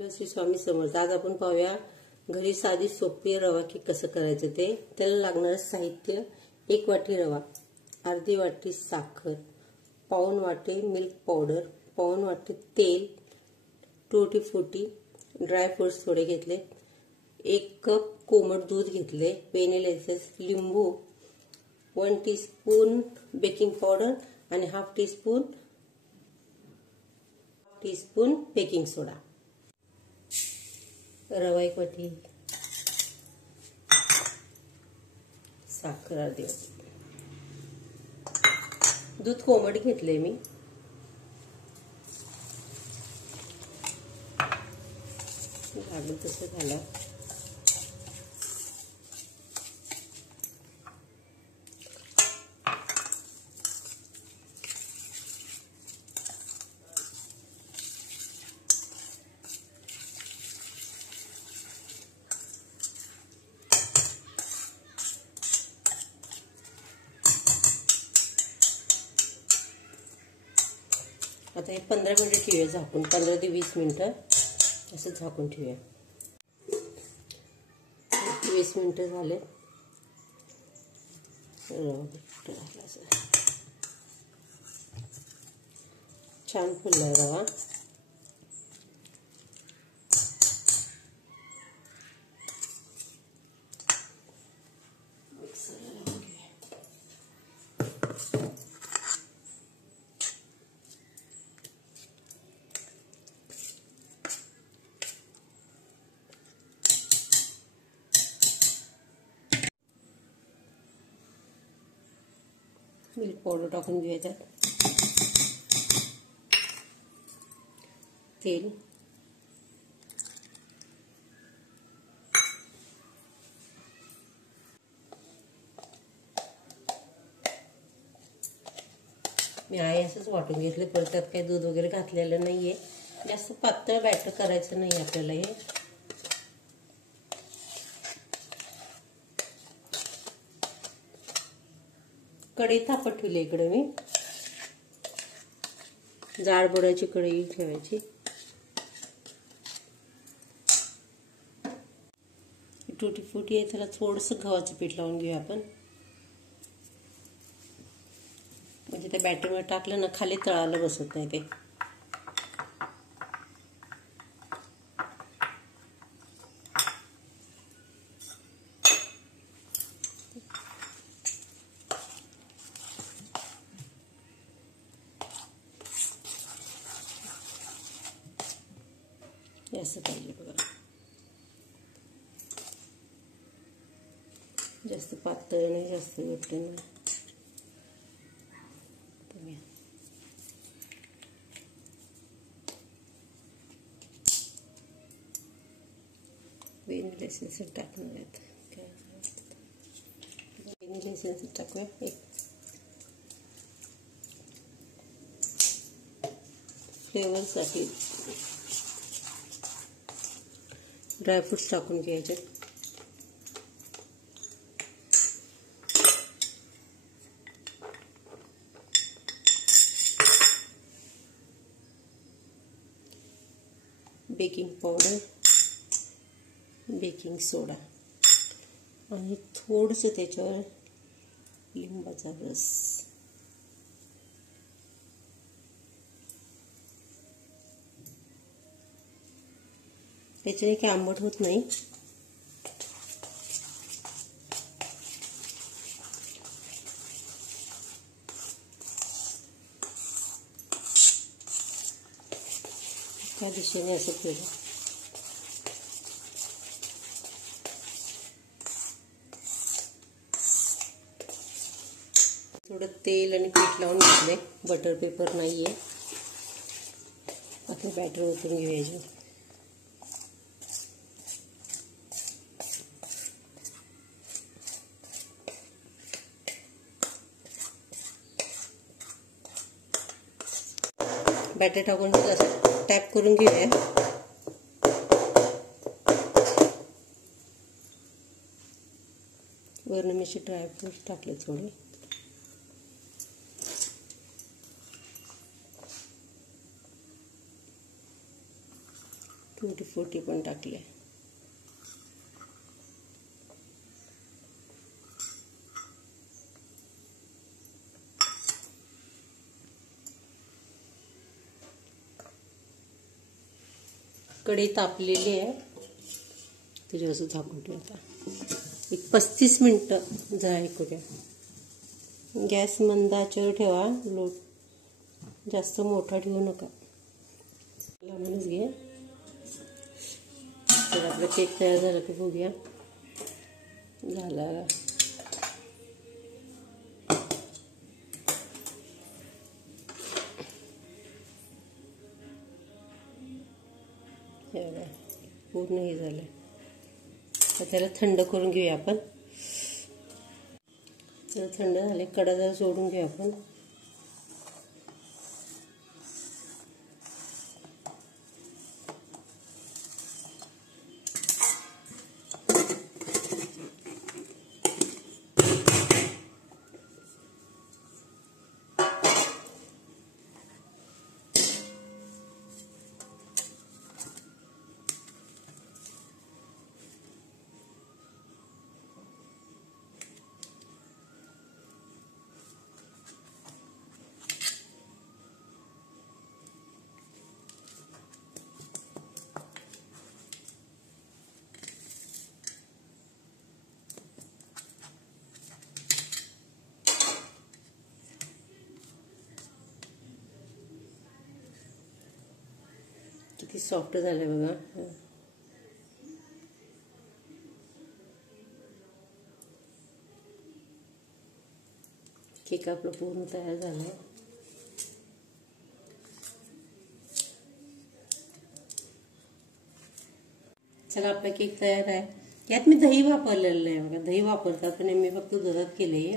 Hello Shri Swami Samarth. आज आपण पाहूया घरी साधी सोपी रवा केक कसं करायचं ते। त्याला लागणारं साहित्य: 1 वाटी रवा, अर्धी वाटी साखर, पाऊण वाटी मिल्क पावडर, पाऊण वाटी तेल, टूटी फ्रुटी, ड्राय फ्रुट्स थोडे घेतले, 1 कप कोमट दूध घेतले, व्हॅनिला एसेन्स, लिंबू, 1 टीस्पून बेकिंग पावडर आणि हाफ टीस्पून बेकिंग सोडा। रवा 1 वाटी, साखर अर्धी वाटी, दूध कोमट घेतले मी, लागेल तसं घाला। आता हे 15 मिनिटं ठेवूया झाकून, 15 ते 20 मिनिटं असं झाकून ठेवूया। 20 मिनिटं झाले, छान फुलला रवा। मिल्क पावडर टाकून घेऊया, त्यात तेल, मी आहे असंच वाटून घेतले, परत त्यात काही दूध वगैरे घातलेलं नाहीये। जास्त पातळ बॅटर करायचं नाही आपल्याला। हे कढई तापत ठेवली इकडे मी, जाड बुडाची कढई ठेवायची। टूटी फ्रुटी आहे, त्याला थोडंसं गव्हाचं पीठ लावून घेऊया आपण, म्हणजे त्या बॅटरमध्ये टाकलं ना खाली तळाला बसत नाही ते। असं पाहिजे बघा, जास्त पातळ नाही जास्त घट्ट नाही। व्हॅनिला एसेन्स टाकणार आहेत, व्हॅनिला एसेन्स टाकूया 1। फ्लेवरसाठी ड्रायफ्रुट्स टाकून घ्यायचे, बेकिंग पावडर, बेकिंग सोडा आणि थोडंसं त्याच्यावर लिंबाचा रस। त्याच्याने काही आंबट होत नाही। त्या दिशेने असं केलं, थोडं तेल आणि पीठ लावून घेतले, बटर पेपर नाहीये। आता बॅटर ओतून घेऊया। बॅटर टाकून असं टॅप करून घेऊया। वरून मी ड्रायफ्रुट्स टाकले थोडे, टुटी फुटी पण टाकले. कढई तापलेली आहे, त्याच्यावर असं झाकून ठेवता. एक 35 मिनिटं जाळी करूया. गॅस मंद आचेवर ठेवा, जास्त मोठा ठेवू नका. लहानच घे. तर आपला केक तयार झाला की बघूया. झाला. पूर्ण हे झालं. तर त्याला थंड करून घेऊया आपण. तर थंड झाले, कडा जरा सोडून घेऊ आपण. किती सॉफ्ट झाले बघा. केक आपला पूर्ण तयार झालाय. चला, आपला केक तयार आहे. यात मी दही वापरलेलं आहे बघा. दही वापरतात पण मी फक्त दुधात केले.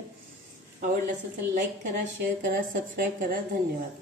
आवडलं असेल तर लाईक करा, शेअर करा, सबस्क्राईब करा. धन्यवाद.